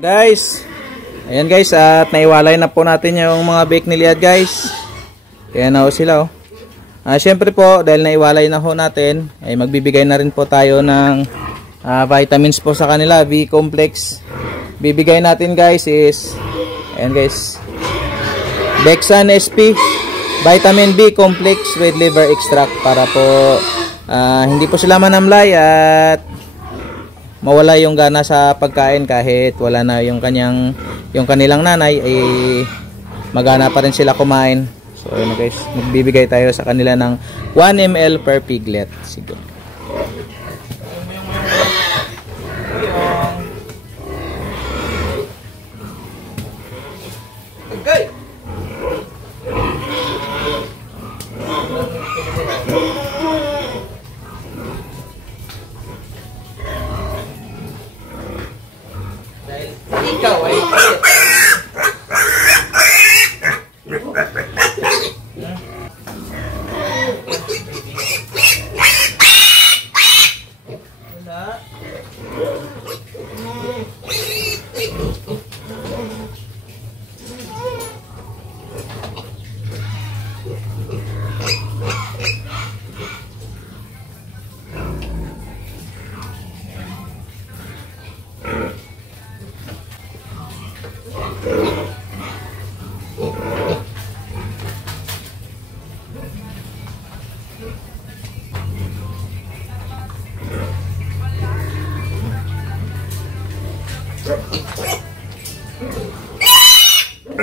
Guys, ayan guys, at naiwalay na po natin yung mga bake ni Liad guys. Kaya na ho sila oh. Syempre po, dahil naiwalay na ho natin, ay magbibigay na rin po tayo ng vitamins po sa kanila, B-complex. Bibigay natin guys is, ayan guys, Bexan SP, Vitamin B Complex with liver extract para po hindi po sila manamlay at mawala yung gana sa pagkain kahit wala na yung kanilang nanay ay magana pa rin sila kumain. So ayun guys, magbibigay tayo sa kanila ng 1 ml per piglet. Sige. Okay. Ikaw ay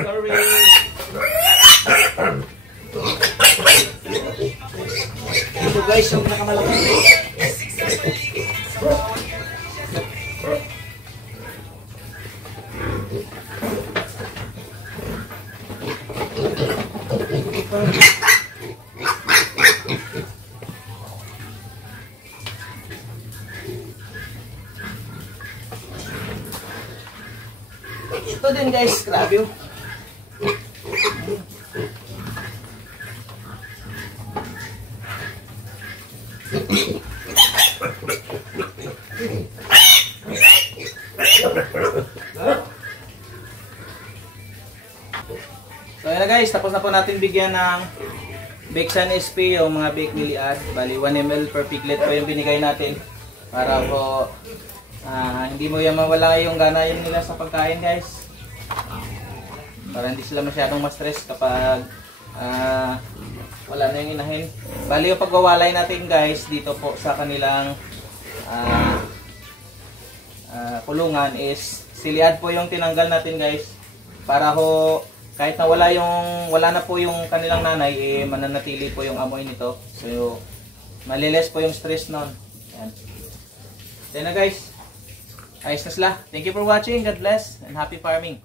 sorry. Ito guys, yung pinakamalaki. Ito din guys, grabe oh. So yun na guys, tapos na po natin bigyan ng Bexan SP yung mga bake ni Liad. Bali 1 ml per piglet po yung binigay natin para po hindi mo yan mawala yung gana yun nila sa pagkain guys, para hindi sila masyadong ma-stress kapag wala na yung inahin. Bali yung pagwawalay natin guys dito po sa kanilang kulungan is si Liad po yung tinanggal natin guys, para ho kahit na wala na po yung kanilang nanay, mananatili po yung amoy nito. So maliles po yung stress nun. Ayan. Then na guys, ayos na sila. Thank you for watching. God bless and happy farming.